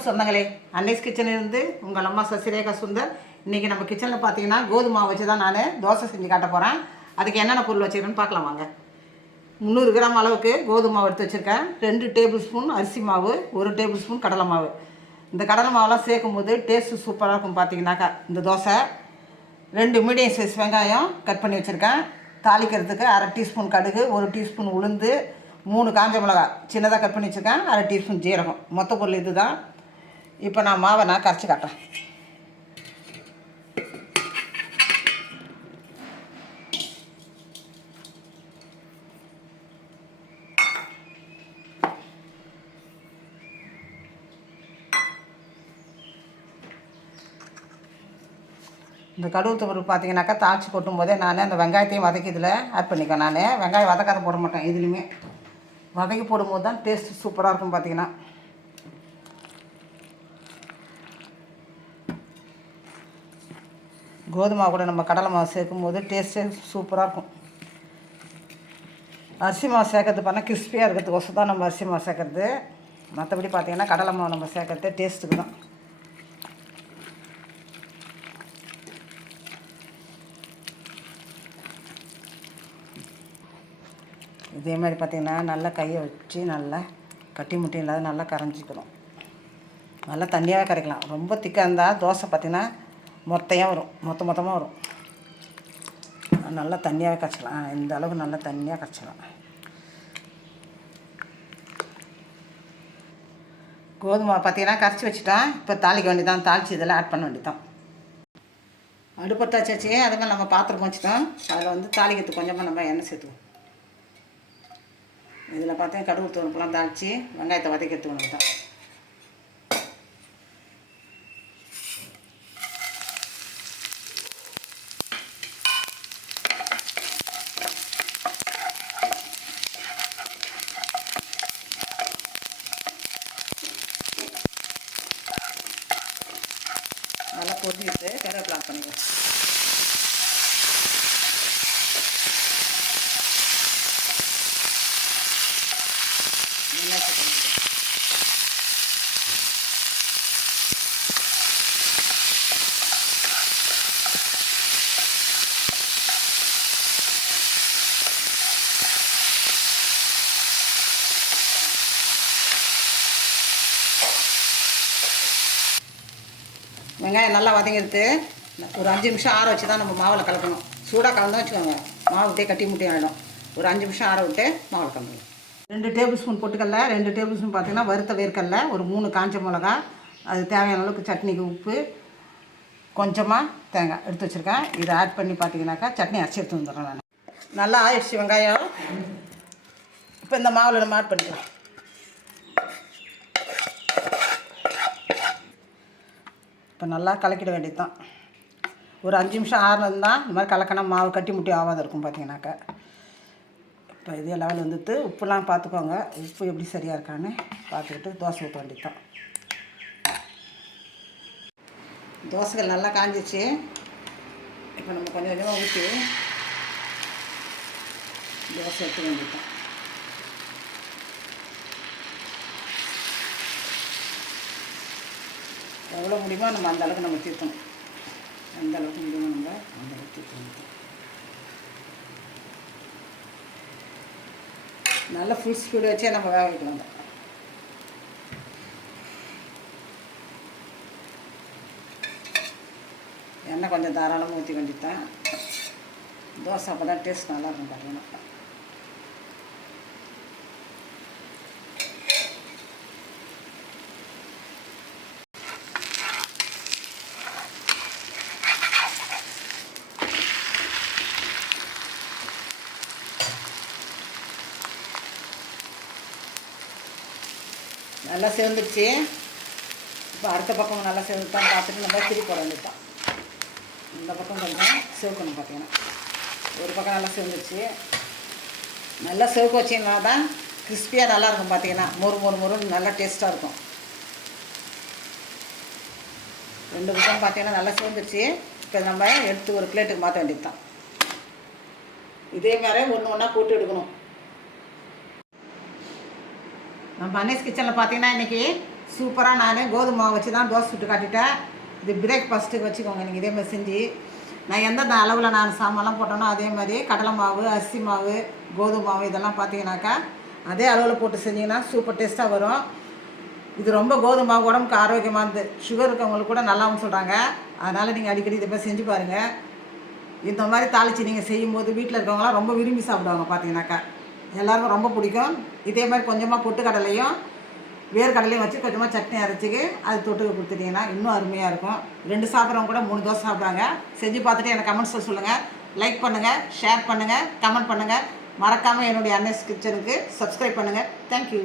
வணக்கம் சொந்தங்களே. அன்னைஸ் கிச்சனிலிருந்து உங்கள் அம்மா சசிரேகா சுந்தர். இன்றைக்கி நம்ம கிச்சனில் பார்த்தீங்கன்னா கோதுமை மாவு வச்சு தான் நான் தோசை செஞ்சு காட்ட போகிறேன். அதுக்கு என்னென்ன பொருள் வச்சுருக்கேன்னு பார்க்கலாம் வாங்க. 300 கிராம் அளவுக்கு கோதுமை மாவு எடுத்து வச்சுருக்கேன். 2 டேபிள் ஸ்பூன் அரிசி மாவு, 1 டேபிள் ஸ்பூன் கடலை மாவு. இந்த கடலை மாவெல்லாம் சேர்க்கும் போது டேஸ்ட்டு சூப்பராக இருக்கும். பார்த்தீங்கன்னாக்கா இந்த தோசை 2 மீடியம் சைஸ் வெங்காயம் கட் பண்ணி வச்சுருக்கேன். தாளிக்கிறதுக்கு 1/2 டீஸ்பூன் கடுகு, 1 டீஸ்பூன் உளுந்து, 3 காஞ்ச மிளகா சின்னதாக கட் பண்ணி வச்சுருக்கேன், 1/2 டீஸ்பூன் ஜீரகம். மொத்த பொருள் இது தான். இப்போ நான் மாவை கரைச்சி காட்டுறேன். இந்த கடுகு பொருள் பார்த்தீங்கன்னாக்கா தாளித்து கொட்டும் போதே நான் அந்த வெங்காயத்தையும் வதக்கி இதில் ஆட் பண்ணிக்கேன். நான் வெங்காயம் வதக்காத போட மாட்டேன். இதுலேயுமே வதக்கி போடும்போது தான் டேஸ்ட்டு சூப்பராக இருக்கும். பார்த்தீங்கன்னா கோதுமை கூட நம்ம கடலை மாவு சேர்க்கும் போது டேஸ்ட்டே சூப்பராக இருக்கும். அரிசி மாவு சேர்க்கறது பண்ணால் கிறிஸ்பியாக இருக்கிறதுக்கோசம் தான் நம்ம அரிசி மாவு சேர்க்குறது. மற்றபடி பார்த்திங்கன்னா கடலை மாவு நம்ம சேர்க்கறது டேஸ்ட்டுக்கு தான். இதே மாதிரி பார்த்திங்கன்னா நல்லா கையை வச்சு நல்லா கட்டி முட்டி இல்லாத நல்லா கரைஞ்சிக்கணும். நல்லா தண்ணியாகவே கரைக்கலாம். ரொம்ப திக்காக இருந்தால் தோசை பார்த்திங்கன்னா மொத்தமாக வரும். நல்லா தண்ணியாகவே கரைச்சிக்கலாம். இந்த அளவுக்கு நல்லா தண்ணியாக கரைச்சிக்கலாம். கோதுமை பார்த்திங்கன்னா கரைச்சி வச்சுட்டோம். இப்போ தாளிக்க வேண்டியதான். தாளித்து இதெல்லாம் ஆட் பண்ண வேண்டியதான். அடுப்பத்தாச்சாச்சு. அதுமாதிரி நம்ம பாத்திரம் வச்சுட்டோம். அதில் தாளிக்கிறதுக்கு கொஞ்சமாக நம்ம எண்ணெய் சேர்த்துவோம். இதில் பார்த்தீங்கன்னா கடுகு தூளுப்பெல்லாம் தாளித்து வெங்காயத்தை வதக்கிறதுக்கு ஒன்று தான். நல்லா பொரிஞ்சிட்டு கருவேப்பிலை ஆட் பண்ணிக்கலாம். வெங்காயம் நல்லா வதங்கிடுது. ஒரு 5 நிமிஷம் ஆற வச்சு தான் நம்ம மாவில் கலக்கணும். சூடாக கலந்தோம் வச்சுக்கோங்க, மாவு விட்டே கட்டி முட்டி ஆகிடும். ஒரு 5 நிமிஷம் ஆற விட்டு மாவில் கலக்கணும். 2 டேபிள் ஸ்பூன் பொட்டுக்கடல, 2 டேபிள் ஸ்பூன் பார்த்திங்கன்னா வறுத்த வேர்க்கடல, ஒரு 3 காஞ்ச மிளகா, அது தேவையான அளவுக்கு சட்னிக்கு உப்பு, கொஞ்சமாக தேங்காய் எடுத்து வச்சுருக்கேன். இதை ஆட் பண்ணி பார்த்திங்கனாக்கா சட்னி அரைச்சி எடுத்து வந்துடுறேன். நான் நல்லா ஆயிடுச்சு வெங்காயம். இப்போ இந்த மாவில் நம்ம ஆட் பண்ணிக்கலாம். இப்போ நல்லா கலக்கிட வேண்டியது தான். ஒரு 5 நிமிஷம் ஆறுனது தான். இந்த மாதிரி கலக்கினா மாவு கட்டி முட்டி ஆகாத இருக்கும். பார்த்தீங்கன்னாக்கா இப்போ இதே லெவல் வந்துட்டு உப்புலாம் பார்த்துக்கோங்க. உப்பு எப்படி சரியாக இருக்கான்னு பார்த்துக்கிட்டு தோசை ஊற்ற வேண்டியது தான். தோசைகள் நல்லா காஞ்சிச்சு. இப்போ நம்ம கொஞ்சம் கொஞ்சமாக ஊற்றி தோசை எடுத்துக்க வேண்டியது தான். எவ்வளோ முடியுமோ நம்ம அந்த அளவுக்கு நம்ம தீர்த்தணும். எந்த அளவுக்கு முடியுமோ நம்ம அந்த அளவுக்கு தீர்த்தணும். நல்லா ஃபுல் ஸ்பீடு வச்சே நம்ம வேக வைக்கலாம். எண்ணெய் கொஞ்சம் தாராளமாக ஊற்றி வேண்டியதான். தோசை அப்போ தான் டேஸ்ட் நல்லா இருக்கும். பார்த்தீங்கன்னா நல்லா சேர்ந்துடுச்சு. இப்போ அடுத்த பக்கம் நல்லா சேர்ந்துட்டான் பார்த்துட்டு நம்ம திருப்பி போட வேண்டியதான். இந்த பக்கம் கொஞ்சம் சேர்க்கணும். பார்த்தீங்கன்னா ஒரு பக்கம் நல்லா சேர்ந்துடுச்சு. நல்லா சேர்க்க வச்சிங்கன்னா தான் கிறிஸ்பியாக நல்லாயிருக்கும். பார்த்தீங்கன்னா மொறுன்னு நல்லா டேஸ்ட்டாக இருக்கும். 2 பக்கம் பார்த்தீங்கன்னா நல்லா சேர்ந்துடுச்சு. இப்போ நம்ம எடுத்து ஒரு பிளேட்டுக்கு மாற்ற வேண்டியது தான். இதே மாதிரி ஒன்று ஒன்றா போட்டு எடுக்கணும். நம்ம அன்னைஸ் கிச்சனில் பார்த்தீங்கன்னா இன்றைக்கி சூப்பராக நான் கோதுமை மாவு வச்சு தான் தோசை சுட்டு காட்டிட்டேன். இது பிரேக்ஃபாஸ்ட்டுக்கு வச்சுக்கோங்க நீங்கள் இதே மாதிரி செஞ்சு. நான் எந்தெந்த அளவில் நான் சாமான்லாம் போட்டேனோ அதே மாதிரி கடலை மாவு, அரிசி மாவு, கோதுமை மாவு இதெல்லாம் பார்த்தீங்கன்னாக்கா அதே அளவில் போட்டு செஞ்சிங்கன்னா சூப்பர் டேஸ்ட்டாக வரும். இது ரொம்ப கோதுமை மாவு உடம்புக்கு ஆரோக்கியமானது. சுகர் இருக்கவங்களுக்கு கூட நல்லாவும் சொல்கிறாங்க. அதனால் நீங்கள் அடிக்கடி இதை மாதிரி செஞ்சு பாருங்கள். இந்த மாதிரி தாளித்து நீங்கள் செய்யும்போது வீட்டில் இருக்கவங்களாம் ரொம்ப விரும்பி சாப்பிடுவாங்க. பார்த்தீங்கன்னாக்கா எல்லாருக்கும் ரொம்ப பிடிக்கும். இதே மாதிரி கொஞ்சமாக பொட்டுக்கடலையும் வேர்க்கடலையும் வச்சு கொஞ்சமாக சட்னி அரைச்சிக்கு அது தொட்டுக்க கொடுத்துட்டிங்கன்னா இன்னும் அருமையாக இருக்கும். 2 சாப்பிட்றவங்க கூட 3 தோசை சாப்பிட்றாங்க. செஞ்சு பார்த்துட்டு எனக்கு கமெண்ட்ஸில் சொல்லுங்கள். லைக் பண்ணுங்கள், ஷேர் பண்ணுங்கள், கமெண்ட் பண்ணுங்கள். மறக்காமல் என்னுடைய அன்னஸ் கிச்சனுக்கு சப்ஸ்கிரைப் பண்ணுங்கள். தேங்க்யூ.